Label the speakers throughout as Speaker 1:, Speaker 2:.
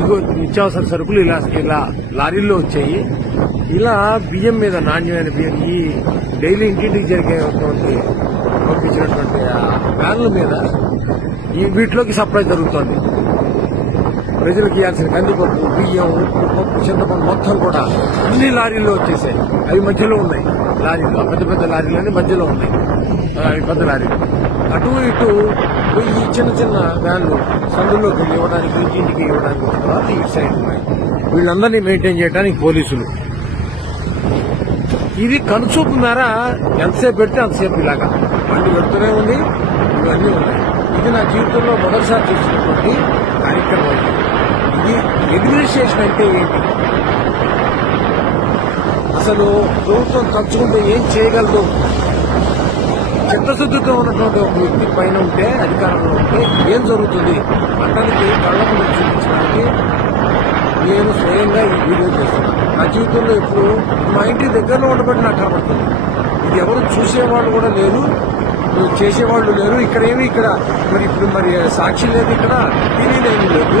Speaker 1: ఇదిగో నిత్యావసర సరుకులు ఇలా ఇలా లారీల్లో వచ్చాయి. ఇలా బియ్యం మీద నాణ్యమైన బియ్యం ఈ డైలీ ఇంటింటికి జరిగేటువంటి పంపించినటువంటి ఆ వ్యాన్ల మీద ఈ వీటిలోకి సప్లై జరుగుతోంది. ప్రజలకు ఇవ్వాల్సిన కందిపప్పు బియ్యం ఉప్పు పప్పు చింతపండు మొత్తం కూడా అన్ని లారీల్లో వచ్చేసాయి. అవి మధ్యలో ఉన్నాయి. లారీలు పెద్ద పెద్ద లారీలన్నీ మధ్యలో ఉన్నాయి. అవి పెద్ద లారీలు. అటు ఇటు ఈ చిన్న చిన్న వ్యాన్లు సందుల్లోకి ఇవ్వడానికి ఇంటింటికి ఇవ్వడానికి తర్వాత ఇటు సైడ్ ఉన్నాయి. వీళ్ళందరినీ మెయింటైన్ చేయడానికి పోలీసులు. ఇది కనుచూపు మేర ఎంతసేపు పెడితే అంతసేపు ఇలాగా. బండి పెడుతూనే ఉంది ఇవన్నీ ఉన్నాయి. ఇది నా జీవితంలో మొదటిసారి చూసినటువంటి అంటే ఏంటి? అసలు ప్రభుత్వం తలుచుకుంటే ఏం చేయగలదు? చిత్తశుద్ధితో ఉన్నటువంటి ఒక వ్యక్తి పైన ఉంటే అధికారంలో ఉంటే ఏం జరుగుతుంది? అతనికి కళ్ళ ముందు చూపించడానికి నేను స్వయంగా ఈ వీడియో చేస్తున్నాను. నా జీవితంలో ఇప్పుడు మా ఇంటి దగ్గరలో ఉండబట్టి నాకు కనబడుతుంది. ఇది ఎవరు చూసేవాళ్ళు కూడా లేరు చేసేవాళ్ళు లేరు. ఇక్కడ ఏమి ఇక్కడ? మరి ఇప్పుడు మరి సాక్షి లేదు ఇక్కడ తెలియలేమి లేదు.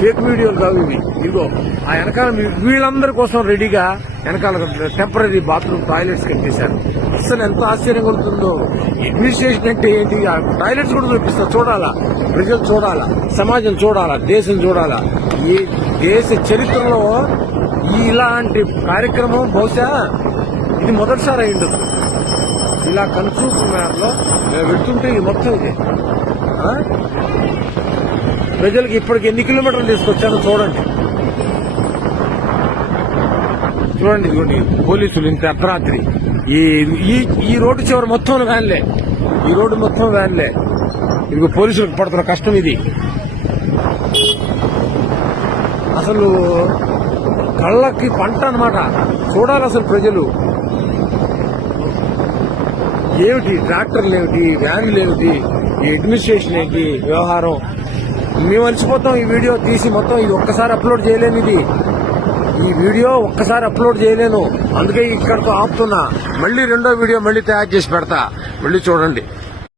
Speaker 1: ఫేక్ వీడియోలు కావు ఇవి. ఇదిగో ఆ వెనకాల వీళ్ళందరి కోసం రెడీగా వెనకాల టెంపరీ బాత్రూమ్ టాయిలెట్స్ కట్టేశారు. అసలు ఎంత ఆశ్చర్యంగా ఉంటుందో అడ్మినిస్ట్రేషన్ అంటే ఏంటి? ఆ టాయిలెట్స్ కూడా చూపిస్తారు. చూడాలా? ప్రజలు చూడాలా? సమాజం చూడాలా? దేశం చూడాలా? ఈ దేశ చరిత్రలో ఇలాంటి కార్యక్రమం బహుశా ఇది మొదటిసారి అయి ఇలా కన్సూపర్ మేరలో వెళ్తుంటే ఇది మొత్తం ఇది. ప్రజలకు ఇప్పటికి ఎన్ని కిలోమీటర్లు తీసుకొచ్చానో చూడండి. చూడండి ఇదిగోండి పోలీసులు ఇంత అర్ధరాత్రి. ఈ ఈ ఈ రోడ్డు చివరి మొత్తం వ్యాన్లే. ఈ రోడ్డు మొత్తం వ్యాన్లే. ఇదిగో పోలీసులకు పడుతున్న కష్టం ఇది. అసలు కళ్ళకి పంట అనమాట చూడాలి అసలు ప్రజలు. ఏమిటి ట్రాక్టర్లు ఏమిటి వ్యాన్లు ఏమిటి ఈ అడ్మినిస్ట్రేషన్ ఏంటి వ్యవహారం? మేము అలసిపోతాం ఈ వీడియో తీసి మొత్తం ఇది ఒక్కసారి అప్లోడ్ చేయలేను ఇది. ఈ వీడియో ఒక్కసారి అప్లోడ్ చేయలేను. అందుకే ఇక్కడతో ఆపుతున్నా. మళ్ళీ రెండో వీడియో మళ్ళీ తయారు చేసి పెడతా. మళ్ళీ చూడండి.